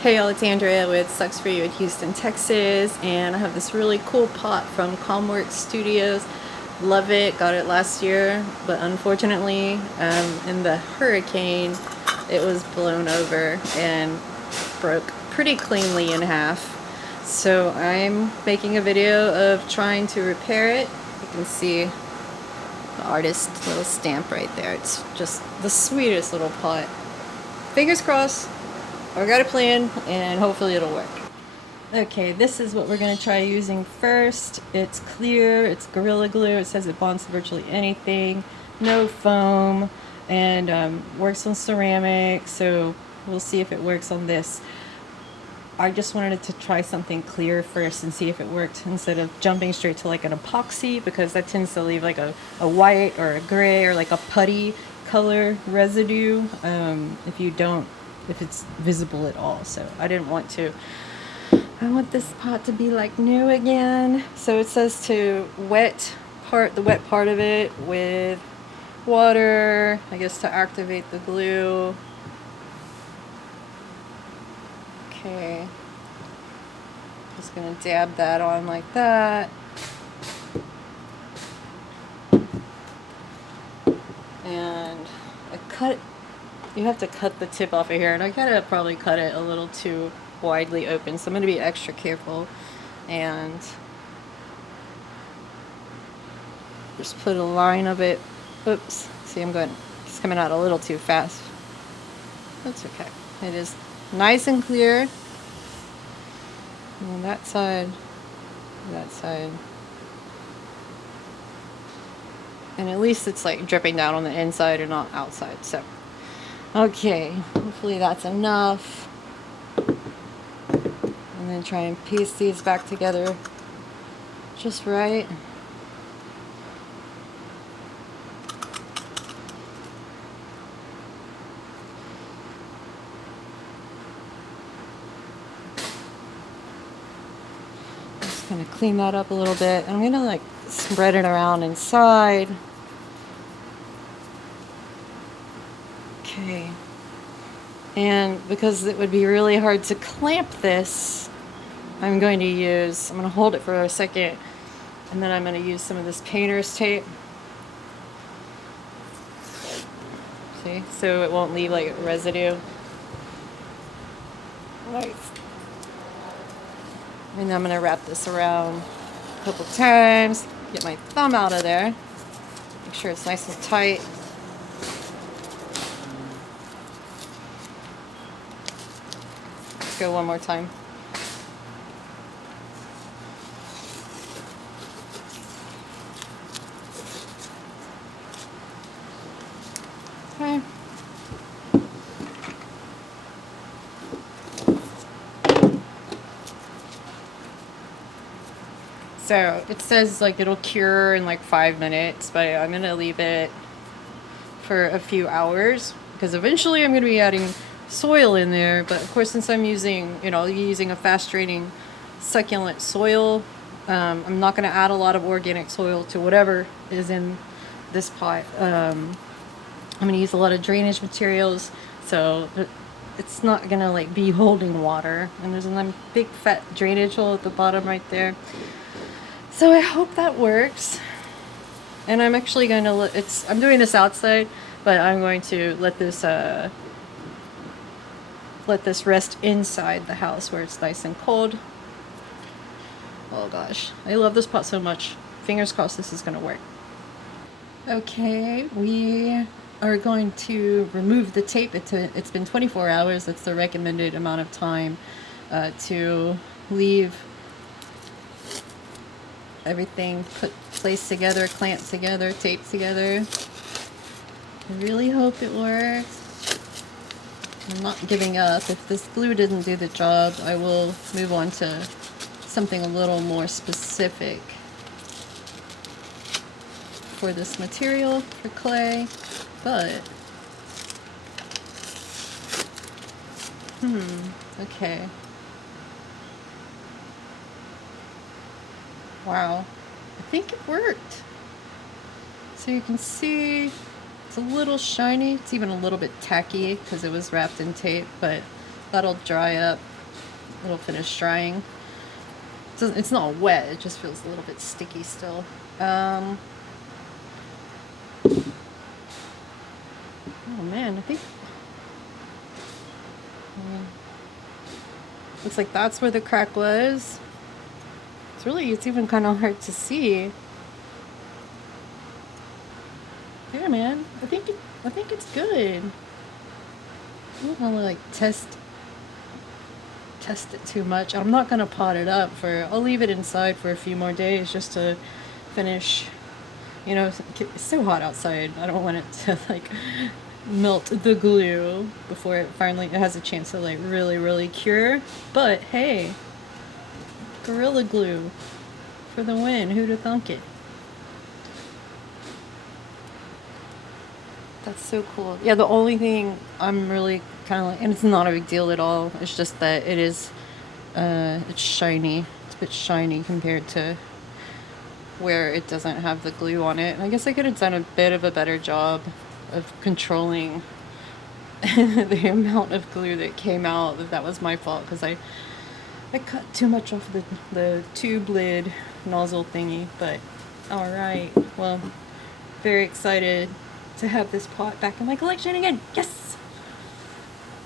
Hey y'all, it's Andrea with Sucs For You in Houston, Texas, and I have this really cool pot from Calmworks Studios. Love it, got it last year, but unfortunately, in the hurricane, it was blown over and broke pretty cleanly in half. So I'm making a video of trying to repair it. You can see the artist's little stamp right there. It's just the sweetest little pot. Fingers crossed. I got a plan and hopefully it'll work. Okay, this is what we're going to try using first. It's clear, it's Gorilla Glue, it says it bonds to virtually anything, no foam, and works on ceramic, so we'll see if it works on this. I just wanted to try something clear first and see if it worked instead of jumping straight to like an epoxy, because that tends to leave like a white or a gray or like a putty color residue if it's visible at all. So I didn't want to. I want this pot to be like new again. So it says to wet the wet part of it with water, I guess, to activate the glue. Okay. Just gonna dab that on like that. And you have to cut the tip off of here, and I gotta probably cut it a little too widely open, so I'm gonna be extra careful and just put a line of it. Oops, see, it's coming out a little too fast. That's okay. It is nice and clear. And that side, and at least it's like dripping down on the inside and not outside. So okay, hopefully that's enough. And then try and piece these back together just right. Just gonna clean that up a little bit. I'm gonna like spread it around inside. Okay. And because it would be really hard to clamp this, I'm going to hold it for a second, and then I'm going to use some of this painter's tape. See? So it won't leave like residue. Nice. And I'm going to wrap this around a couple times, get my thumb out of there, make sure it's nice and tight. Go one more time. Okay. So it says like it'll cure in like 5 minutes, but I'm gonna leave it for a few hours because eventually I'm gonna be adding soil in there. But of course, since I'm using a fast draining succulent soil, I'm not going to add a lot of organic soil to whatever is in this pot. I'm going to use a lot of drainage materials, so it's not going to like be holding water. And there's a big fat drainage hole at the bottom right there. So I hope that works. And I'm actually going to I'm doing this outside, but I'm going to let this rest inside the house where it's nice and cold. Oh gosh, I love this pot so much. Fingers crossed this is gonna work. Okay, we are going to remove the tape. It's been 24 hours. That's the recommended amount of time to leave everything placed together, clamped together, taped together. I really hope it works. I'm not giving up. If this glue didn't do the job, I will move on to something a little more specific for this material, for clay. But okay. Wow, I think it worked. So you can see it's a little shiny. It's even a little bit tacky because it was wrapped in tape, but that'll dry up it'll finish drying. It's not wet, it just feels a little bit sticky still. Oh man, I think looks like that's where the crack was. It's even kind of hard to see. Yeah, man, I think it's good. I don't want to like test it too much. I'm not gonna pot it up I'll leave it inside for a few more days just to finish. You know, it's so hot outside. I don't want it to like melt the glue before it has a chance to like really cure. But hey, Gorilla Glue for the win. Who'd have thunk it? That's so cool. Yeah, the only thing I'm really kind of like, and it's not a big deal at all, it's just that it's shiny. It's a bit shiny compared to where it doesn't have the glue on it. And I guess I could have done a bit of a better job of controlling the amount of glue that came out. That was my fault, because I cut too much off the tube lid nozzle thingy. But alright, well, very excited to have this pot back in my collection again. Yes!